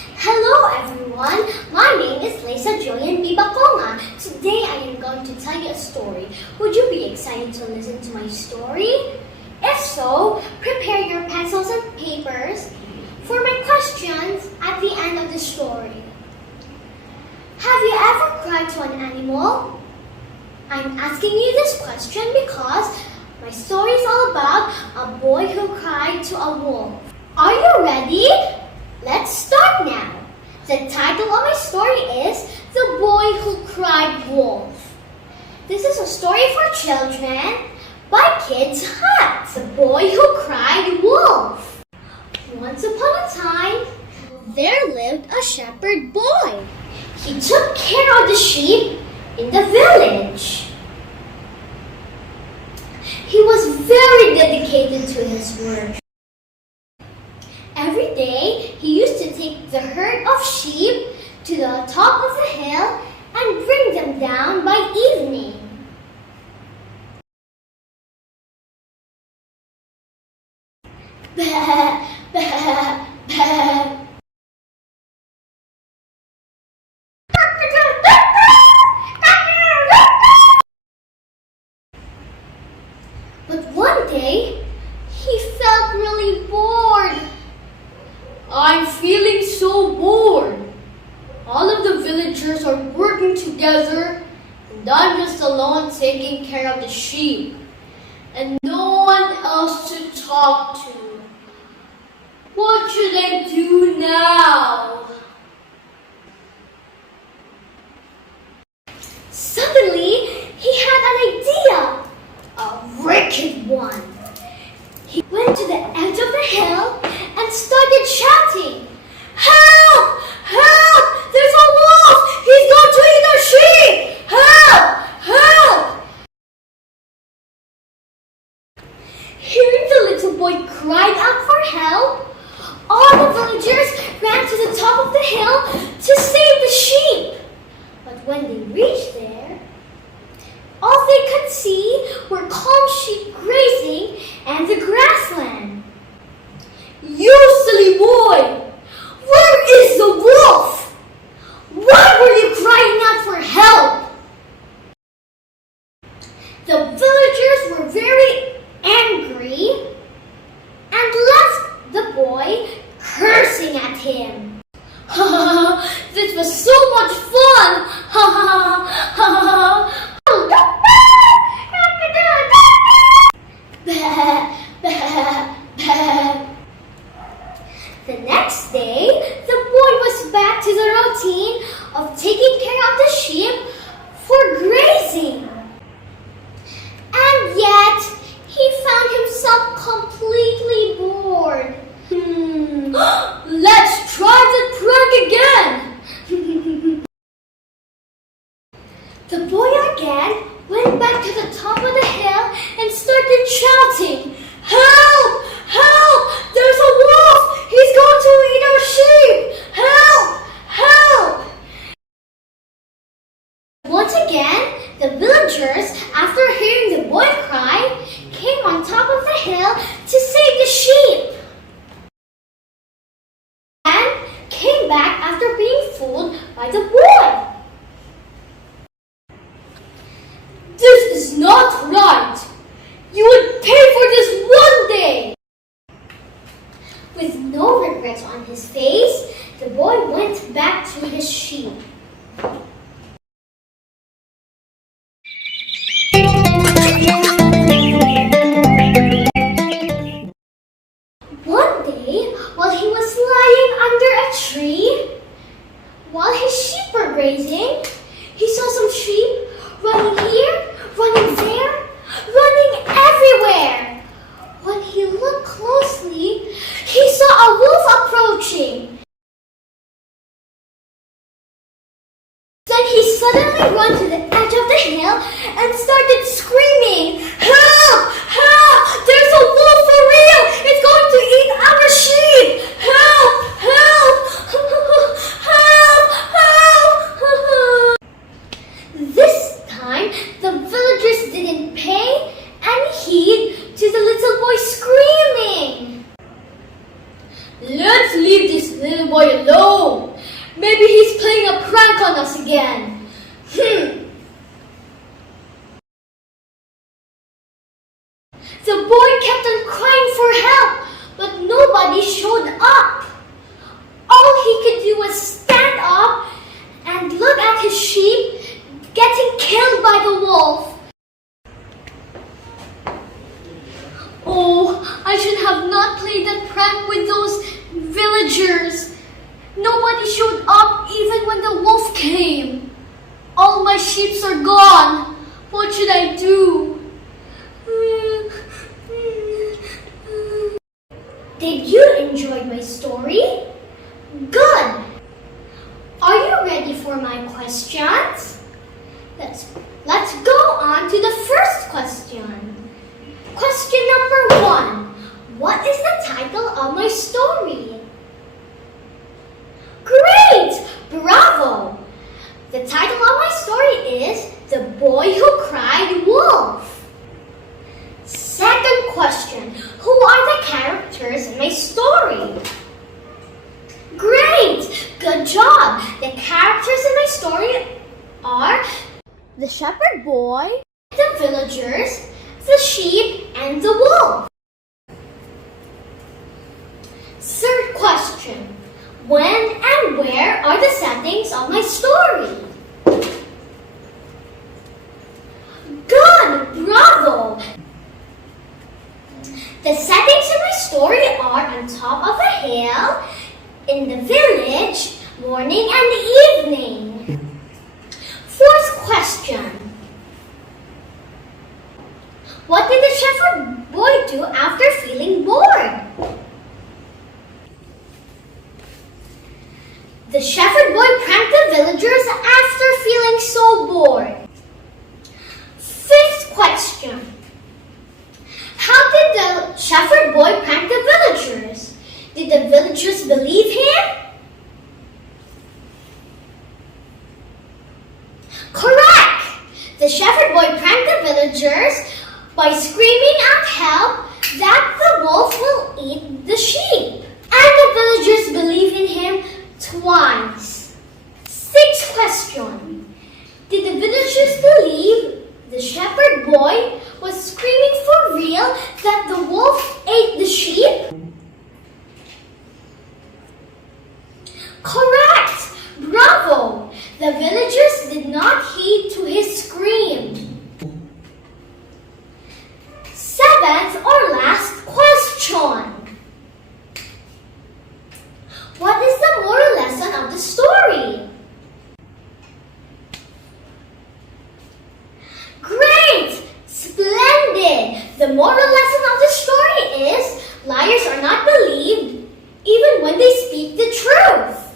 Hello everyone, my name is Lisa Julian Bibaconga. Today I am going to tell you a story. Would you be excited to listen to my story? If so, prepare your pencils and papers for my questions at the end of the story. Have you ever cried to an animal? I'm asking you this question because my story is all about a boy who cried to a wolf. Are you ready? Let's start now. The title of my story is The Boy Who Cried Wolf. This is a story for children by Kids Hut. The Boy Who Cried Wolf. Once upon a time, there lived a shepherd boy. He took care of the sheep in the village. He was very dedicated to his work. Every day, he used to take the herd of sheep to the top of the hill and bring them down by evening. Bah, bah, bah. But one day, he felt really bored. I'm feeling so bored. All of the villagers are working together and I'm just alone taking care of the sheep. And no one else to talk to. What should I do now? Suddenly, he had an idea. A wicked one. He went to the edge of the hill and started shouting, "Help! Help! There's a wolf! He's going to eat our sheep! Help! Help!" Hearing the little boy cry out for help, all the villagers ran to the top of the hill to save the sheep. But when they reached there, all they could see were calm sheep grazing and the grassland. You silly boy! Where is the wolf? Why were you crying out for help? The villagers were very angry and left the boy cursing at him. Ha ha ha! This was so much fun! Ha ha ha ha! The next day, the boy was back to the routine of taking care of the sheep for grazing. And yet, he found himself completely bored. Let's try the prank again! The boy again went back to the top of the hill and started shouting, "Help! Help! There's a wolf! He's going to eat our sheep! Help! Help!" Once again, the villagers, after hearing the boy cry, came on top of the hill to save the sheep. And came back after being fooled by the boy. This is not right! You would pay for this one day! With no regrets on his face, the boy went back to his sheep. One day, while he was lying under a tree, while his sheep were grazing, he saw some sheep running here, running there, running everywhere. When he looked closely, he saw a wolf approaching. Then he suddenly ran to the edge of the hill and started screaming, "Help! Help! There's a wolf for real! It's going to eat our sheep! Help! Help! Help! Help!" This time, the villagers didn't pay any heed to the little boy screaming. Let's leave this little boy alone. us again. The boy kept on crying for help, but nobody showed up. All he could do was stand up and look at his sheep getting killed by the wolf. Oh, I should have not played that prank with those villagers. Nobody showed up even when the wolf came. All my sheep are gone. What should I do? Did you enjoy my story? Good! Are you ready for my questions? Let's go on to the first question. Question number 1. What is the title of my story? Great! Bravo! The title of my story is The Boy Who Cried Wolf. Second question. Who are the characters in my story? Great! Good job! The characters in my story are the shepherd boy, the villagers, the sheep, and the wolf. Third question. When and where are the settings of my story? Good! Bravo! The settings of my story are on top of a hill, in the village, morning and evening. Fourth question. What did the shepherd boy do after feeling bored? The shepherd boy pranked the villagers after feeling so bored. Fifth question. How did the shepherd boy prank the villagers? Did the villagers believe him? Correct! The shepherd boy pranked the villagers by screaming out help that the wolf will eat the sheep. And the villagers believed in him twice. Sixth question. Did the villagers believe the shepherd boy was screaming for real that the wolf ate the sheep? Correct! Bravo! The villagers did not heed to his scream. Seventh or last question. What is the moral lesson of the story? Great! Splendid! The moral lesson of the story is liars are not believed even when they speak the truth.